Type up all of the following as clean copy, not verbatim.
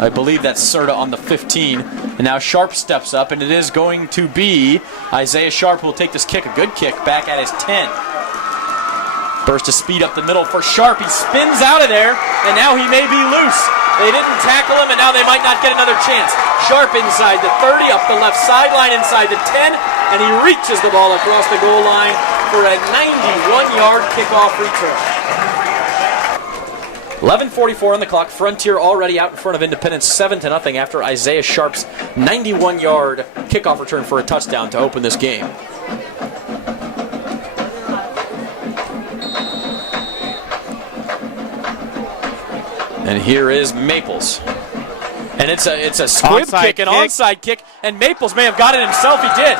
I believe that's Serta on the 15. And now Sharp steps up, and it is going to be Isaiah Sharp who will take this kick, a good kick, back at his 10. Burst of speed up the middle for Sharp. He spins out of there, and now he may be loose. They didn't tackle him, and now they might not get another chance. Sharp inside the 30, up the left sideline, inside the 10, and he reaches the ball across the goal line for a 91-yard kickoff return. 11:44 on the clock. Frontier already out in front of Independence 7-0 after Isaiah Sharp's 91-yard kickoff return for a touchdown to open this game. And here is Maples. And it's a squib kick, an onside kick, and Maples may have got it himself. He did.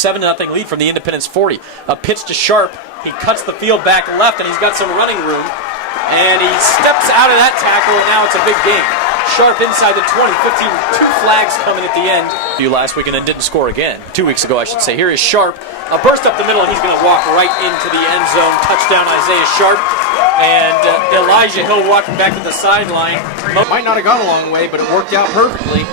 7-0 lead from the Independence 40. A pitch to Sharp. He cuts the field back left, and he's got some running room. And he steps out of that tackle, and now it's a big game. Sharp inside the 20, 15, two flags coming at the end. Last week and then didn't score again. 2 weeks ago, I should say. Here is Sharp. A burst up the middle, and he's going to walk right into the end zone. Touchdown, Isaiah Sharp. And Elijah Hill walking back to the sideline. Might not have gone a long way, but it worked out perfectly,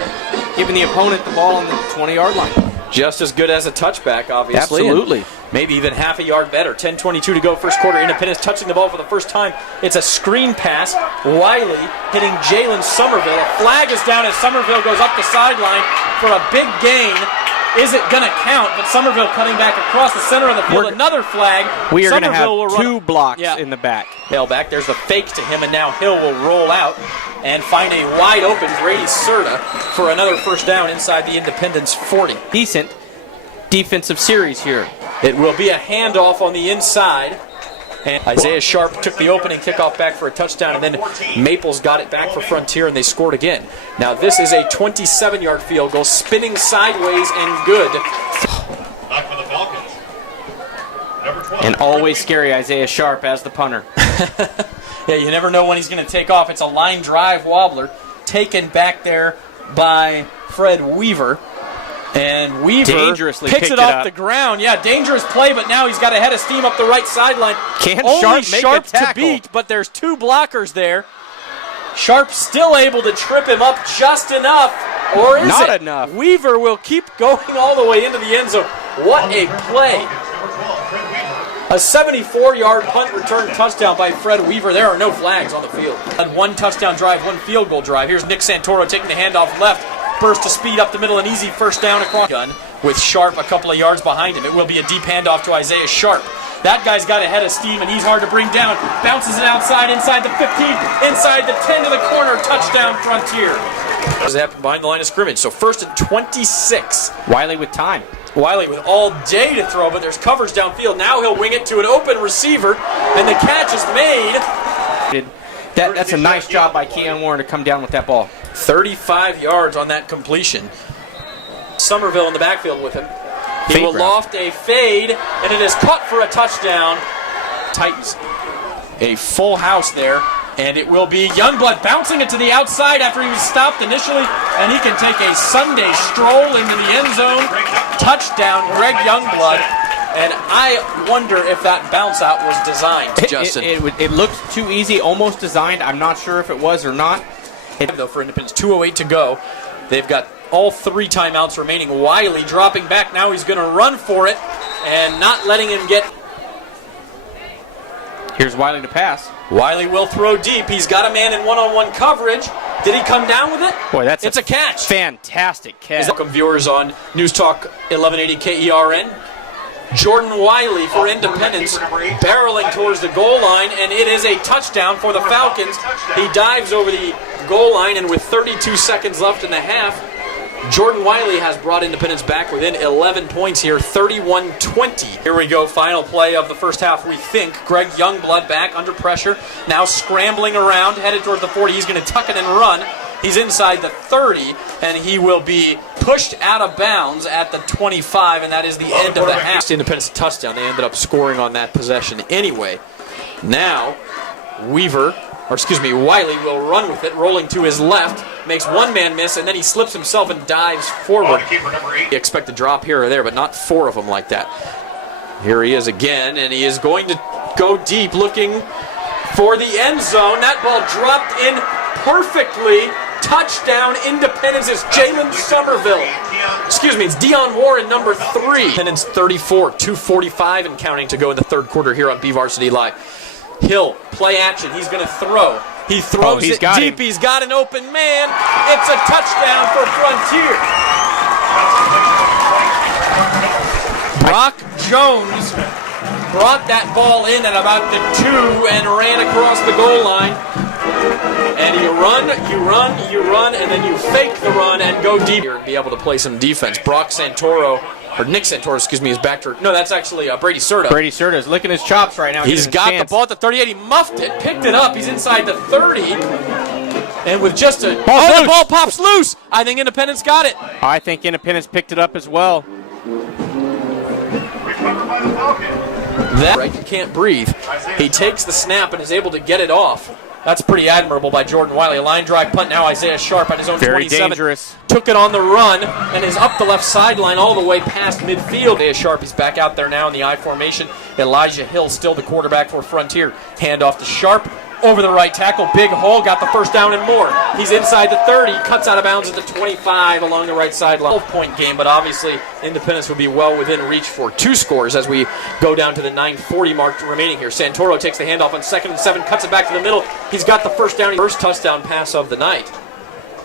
giving the opponent the ball on the 20-yard line. Just as good as a touchback, obviously. Absolutely. Maybe even half a yard better. 10:22 to go, first quarter. Independence touching the ball for the first time. It's a screen pass. Wiley hitting Jalen Somerville. A flag is down as Somerville goes up the sideline for a big gain. Is it going to count? But Somerville cutting back across the center of the field. Another flag. We are going to have two blocks in the back. Back. There's the fake to him, and now Hill will roll out and find a wide open Grady Serta for another first down inside the Independence 40. Decent defensive series here. It will be a handoff on the inside. And Isaiah Sharp took the opening kickoff back for a touchdown, and then Maples got it back for Frontier, and they scored again. Now this is a 27-yard field goal, spinning sideways and good. Back for the Falcons. Number 12. And always scary Isaiah Sharp as the punter. Yeah, you never know when he's going to take off. It's a line drive wobbler taken back there by Fred Weaver. And Weaver dangerously picks it off the ground. Yeah, dangerous play, but now he's got a head of steam up the right sideline. Only Sharp to beat, but there's two blockers there. Sharp still able to trip him up just enough, or is not it? Enough. Weaver will keep going all the way into the end zone. What a play. A 74-yard punt return touchdown by Fred Weaver. There are no flags on the field. One touchdown drive, one field goal drive. Here's Nick Santoro taking the handoff left. Burst of speed up the middle, an easy first down across gun with Sharp a couple of yards behind him. It will be a deep handoff to Isaiah Sharp. That guy's got a head of steam, and he's hard to bring down. Bounces it outside, inside the 15, inside the 10 to the corner. Touchdown, Frontier. Does it happen behind the line of scrimmage? So first and 26. Wiley with time. Wiley with all day to throw, but there's coverage downfield. Now he'll wing it to an open receiver, and the catch is made. That's a nice job by Keon Warren to come down with that ball. 35 yards on that completion. Somerville in the backfield with him. He will loft a fade, and it is caught for a touchdown. Titans. A full house there, and it will be Youngblood bouncing it to the outside after he was stopped initially, and he can take a Sunday stroll into the end zone. Touchdown, Greg Youngblood. And I wonder if that bounce out was designed, Justin. It looked too easy, almost designed. I'm not sure if it was or not. Though for Independence, 2:08 to go. They've got all three timeouts remaining. Wiley dropping back. Now he's going to run for it and not letting him get. Here's Wiley to pass. Wiley will throw deep. He's got a man in one-on-one coverage. Did he come down with it? Boy, it's a catch. Fantastic catch. Welcome viewers on News Talk 1180 KERN. Jordan Wiley for Independence barreling towards the goal line, and it is a touchdown for the Falcons. He dives over the goal line, and with 32 seconds left in the half, Jordan Wiley has brought Independence back within 11 points here, 31-20. Here we go, final play of the first half, we think. Greg Youngblood back under pressure, now scrambling around, headed towards the 40. He's going to tuck it and run. He's inside the 30, and he will be pushed out of bounds at the 25, and that is the end of the half. Independence touchdown. They ended up scoring on that possession anyway. Now, Wiley will run with it, rolling to his left, makes one man miss, and then he slips himself and dives forward. You expect a drop here or there, but not four of them like that. Here he is again, and he is going to go deep, looking for the end zone. That ball dropped in perfectly Touchdown, Independence. Is Jalen Somerville. Excuse me, it's Dion Warren, number 3. Independence 34, 2:45 and counting to go in the third quarter here on BVarsity Live. Hill, play action. He's going to throw. He throws it deep. He's got an open man. It's a touchdown for Frontier. Brock Jones brought that ball in at about the 2 and ran across the goal line. And you run, and then you fake the run and go deep and be able to play some defense. Nick Santoro, excuse me, is back to... No, that's actually Brady Serta. Brady Serta is licking his chops right now. He's got the ball at the 38. He muffed it, picked it up. He's inside the 30. And with just a... the ball pops loose. I think Independence got it. I think Independence picked it up as well. Right, you can't breathe. He takes the snap and is able to get it off. That's pretty admirable by Jordan Wiley. A line drive punt now. Isaiah Sharp on his own 27. Very dangerous. Took it on the run and is up the left sideline all the way past midfield. Isaiah Sharp, he's back out there now in the I formation. Elijah Hill still the quarterback for Frontier. Hand off to Sharp. Over the right tackle. Big hole. Got the first down and more. He's inside the 30. Cuts out of bounds at the 25 along the right sideline. 12-point game, but obviously Independence would be well within reach for 2 scores as we go down to the 9:40 mark remaining here. Santoro takes the handoff on 2nd and 7. Cuts it back to the middle. He's got the first down. First touchdown pass of the night.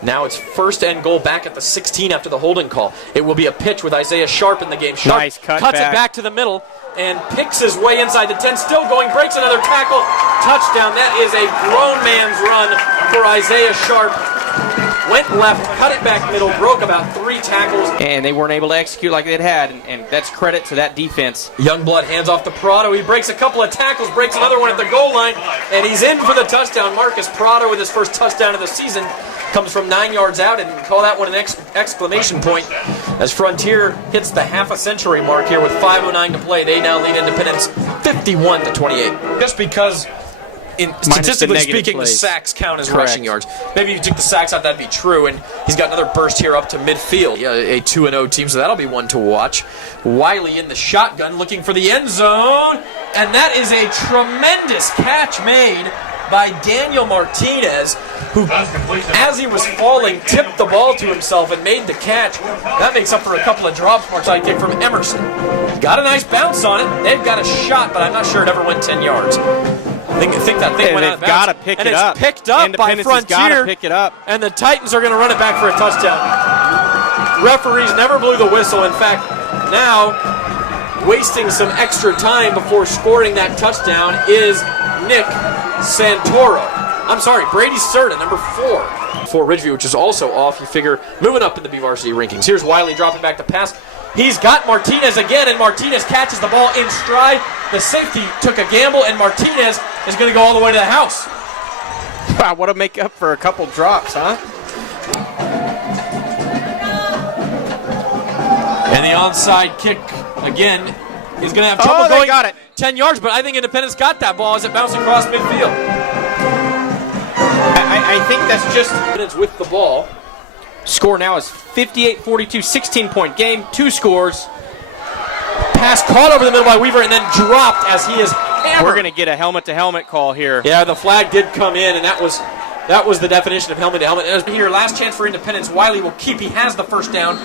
Now it's 1st and goal back at the 16 after the holding call. It will be a pitch with Isaiah Sharp in the game. Sharp nice cut cuts it back to the middle and picks his way inside the 10. Still going, breaks another tackle. Touchdown. That is a grown man's run for Isaiah Sharp. Went left, cut it back middle, broke about 3 tackles. And they weren't able to execute like they'd had, and that's credit to that defense. Youngblood hands off to Prado. He breaks a couple of tackles, breaks another one at the goal line, and he's in for the touchdown. Marcus Prado with his first touchdown of the season. Comes from 9 yards out, and call that one an exclamation point as Frontier hits the half-a-century mark here with 5:09 to play. They now lead Independence 51-28. Just because, statistically speaking, the sacks count as rushing yards. Maybe if you took the sacks out, that'd be true, and he's got another burst here up to midfield. Yeah, a 2-0 team, so that'll be one to watch. Wiley in the shotgun looking for the end zone, and that is a tremendous catch made by Daniel Martinez, who, as he was falling, tipped the ball to himself and made the catch. That makes up for a couple of drops marks I take from Emerson. Got a nice bounce on it. They've got a shot, but I'm not sure it ever went 10 yards. I think that thing went out of bounds. Got to pick it up. And it's picked up by Frontier. Got to pick it up. And the Titans are going to run it back for a touchdown. Referees never blew the whistle. In fact, now wasting some extra time before scoring that touchdown is Nick Santoro. I'm sorry, Brady Serta, number 4. For Ridgeview, which is also off, you figure, moving up in the BVarsity rankings. Here's Wiley dropping back to pass. He's got Martinez again, and Martinez catches the ball in stride. The safety took a gamble, and Martinez is going to go all the way to the house. Wow, what a make up for a couple drops, huh? And the onside kick, again, is going to have trouble going. Got it. 10 yards, but I think Independence got that ball as it bounced across midfield. I think that's just... Independence with the ball. Score now is 58-42, 16-point game, 2 scores. Pass caught over the middle by Weaver and then dropped as he is hammered. We're going to get a helmet-to-helmet call here. Yeah, the flag did come in, and that was the definition of helmet-to-helmet. Here, last chance for Independence. Wiley will keep. He has the first down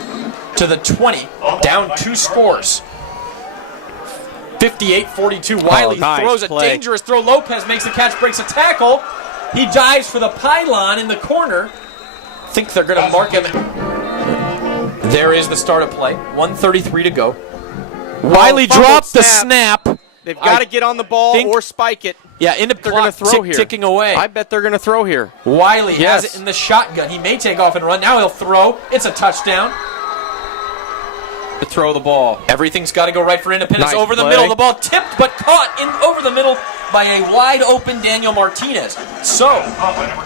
to the 20, down 2 scores. 58-42. Wiley throws a dangerous throw. Lopez makes the catch, breaks a tackle. He dives for the pylon in the corner. I think they're going to mark him. There is the start of play. 1:33 to go. Wiley dropped the snap. They've got to get on the ball or spike it. Yeah, they're going to throw here. Ticking away. I bet they're going to throw here. Wiley has it in the shotgun. He may take off and run. Now he'll throw. It's a touchdown. To throw the ball. Everything's got to go right for Independence. Nice over the play. middle. The ball tipped but caught in over the middle by a wide open Daniel Martinez. So,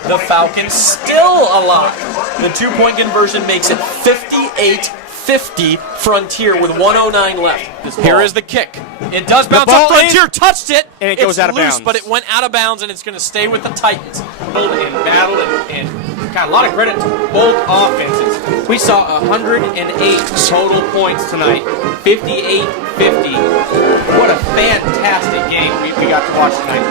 the Falcons still alive. The 2-point conversion makes it 58-50 Frontier with 1:09 left. Here is the kick. It does bounce up. Frontier touched it. And it goes out of bounds. But it went out of bounds, and it's going to stay with the Titans. And battled and got a lot of credit to both offenses. We saw 108 total points tonight. 58-50. What a fantastic game we got to watch tonight.